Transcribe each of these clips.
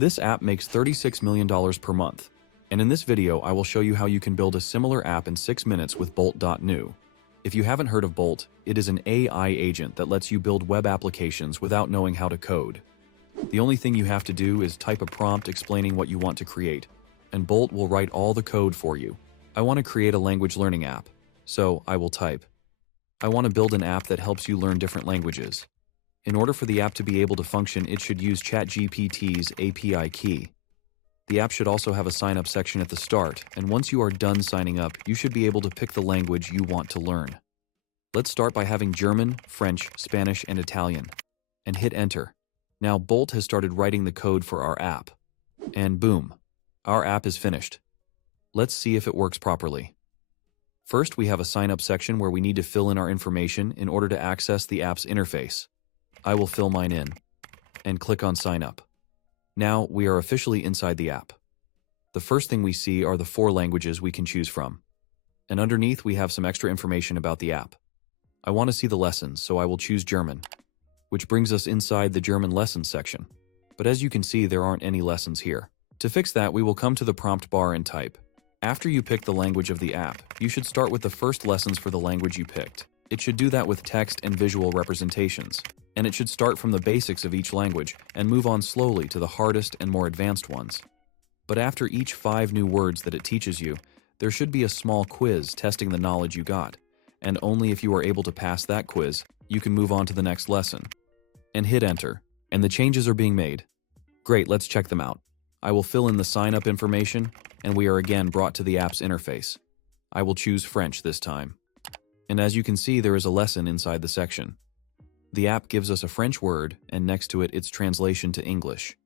This app makes $36 million per month. And in this video, I will show you how you can build a similar app in 6 minutes with Bolt.new. If you haven't heard of Bolt, it is an AI agent that lets you build web applications without knowing how to code. The only thing you have to do is type a prompt explaining what you want to create, and Bolt will write all the code for you. I want to create a language learning app, so I will type. I want to build an app that helps you learn different languages. In order for the app to be able to function, it should use ChatGPT's API key. The app should also have a sign-up section at the start, and once you are done signing up, you should be able to pick the language you want to learn. Let's start by having German, French, Spanish, and Italian, and hit enter. Now Bolt has started writing the code for our app. And boom, our app is finished. Let's see if it works properly. First, we have a sign-up section where we need to fill in our information in order to access the app's interface. I will fill mine in, and click on sign up. Now we are officially inside the app. The first thing we see are the 4 languages we can choose from. And underneath we have some extra information about the app. I want to see the lessons, so I will choose German, which brings us inside the German lessons section. But as you can see, there aren't any lessons here. To fix that, we will come to the prompt bar and type. After you pick the language of the app, you should start with the first lessons for the language you picked. It should do that with text and visual representations, and it should start from the basics of each language and move on slowly to the hardest and more advanced ones. But after each 5 new words that it teaches you, there should be a small quiz testing the knowledge you got, and only if you are able to pass that quiz, you can move on to the next lesson. And hit enter, and the changes are being made. Great, let's check them out. I will fill in the sign-up information, and we are again brought to the app's interface. I will choose French this time. And as you can see, there is a lesson inside the section. The app gives us a French word, and next to it, its translation to English.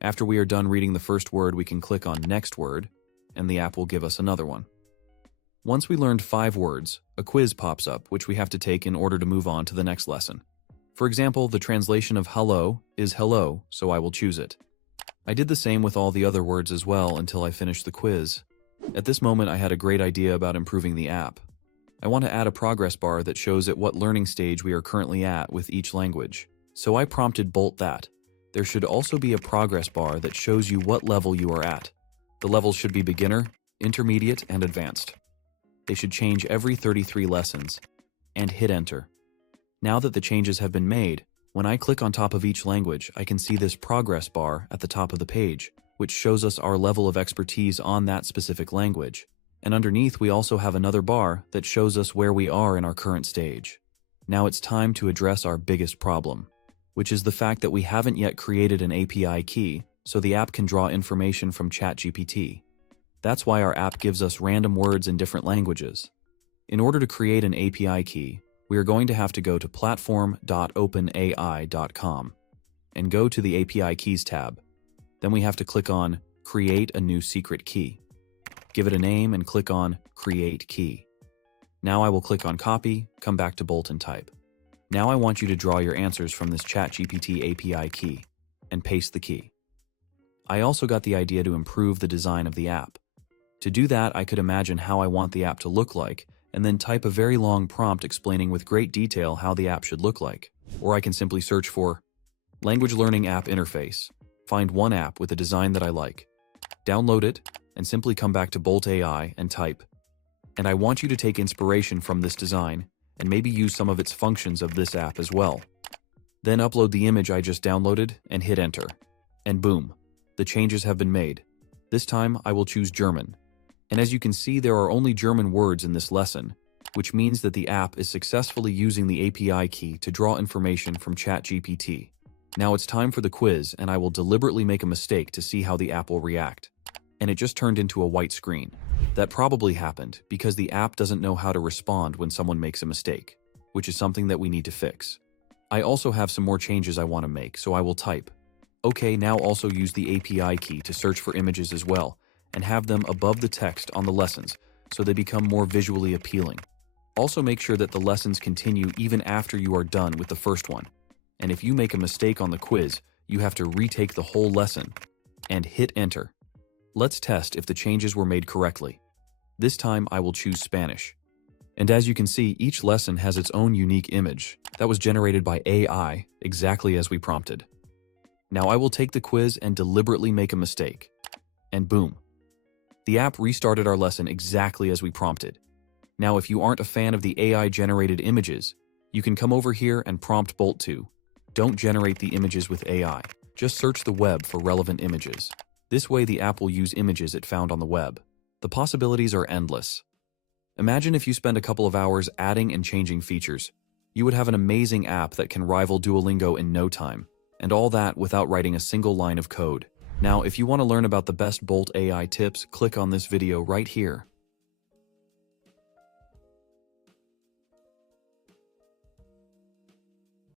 After we are done reading the first word, we can click on Next Word, and the app will give us another one. Once we learned 5 words, a quiz pops up, which we have to take in order to move on to the next lesson. For example, the translation of hello is hello, so I will choose it. I did the same with all the other words as well until I finished the quiz. At this moment, I had a great idea about improving the app. I want to add a progress bar that shows at what learning stage we are currently at with each language. So I prompted Bolt that. There should also be a progress bar that shows you what level you are at. The levels should be beginner, intermediate, and advanced. They should change every 33 lessons, and hit enter. Now that the changes have been made, when I click on top of each language, I can see this progress bar at the top of the page, which shows us our level of expertise on that specific language. And underneath, we also have another bar that shows us where we are in our current stage. Now it's time to address our biggest problem, which is the fact that we haven't yet created an API key, so the app can draw information from ChatGPT. That's why our app gives us random words in different languages. In order to create an API key, we are going to have to go to platform.openai.com and go to the API Keys tab. Then we have to click on Create a new secret key. Give it a name and click on Create Key. Now I will click on Copy, come back to Bolt and type. Now I want you to draw your answers from this ChatGPT API key and paste the key. I also got the idea to improve the design of the app. To do that, I could imagine how I want the app to look like and then type a very long prompt explaining with great detail how the app should look like. Or I can simply search for Language Learning App Interface, find one app with a design that I like, download it, and simply come back to Bolt AI and type. And I want you to take inspiration from this design and maybe use some of its functions of this app as well. Then upload the image I just downloaded and hit enter. And boom, the changes have been made. This time I will choose German. And as you can see, there are only German words in this lesson, which means that the app is successfully using the API key to draw information from ChatGPT. Now it's time for the quiz, and I will deliberately make a mistake to see how the app will react. And it just turned into a white screen. That probably happened because the app doesn't know how to respond when someone makes a mistake, which is something that we need to fix. I also have some more changes I want to make, so I will type. Okay, now also use the API key to search for images as well, and have them above the text on the lessons so they become more visually appealing. Also make sure that the lessons continue even after you are done with the first one. And if you make a mistake on the quiz, you have to retake the whole lesson and hit enter. Let's test if the changes were made correctly. This time I will choose Spanish. And as you can see, each lesson has its own unique image that was generated by AI exactly as we prompted. Now I will take the quiz and deliberately make a mistake. And boom. The app restarted our lesson exactly as we prompted. Now if you aren't a fan of the AI-generated images, you can come over here and prompt Bolt to. Don't generate the images with AI. Just search the web for relevant images. This way the app will use images it found on the web. The possibilities are endless. Imagine if you spend a couple of hours adding and changing features. You would have an amazing app that can rival Duolingo in no time, and all that without writing a single line of code. Now, if you want to learn about the best Bolt AI tips, click on this video right here.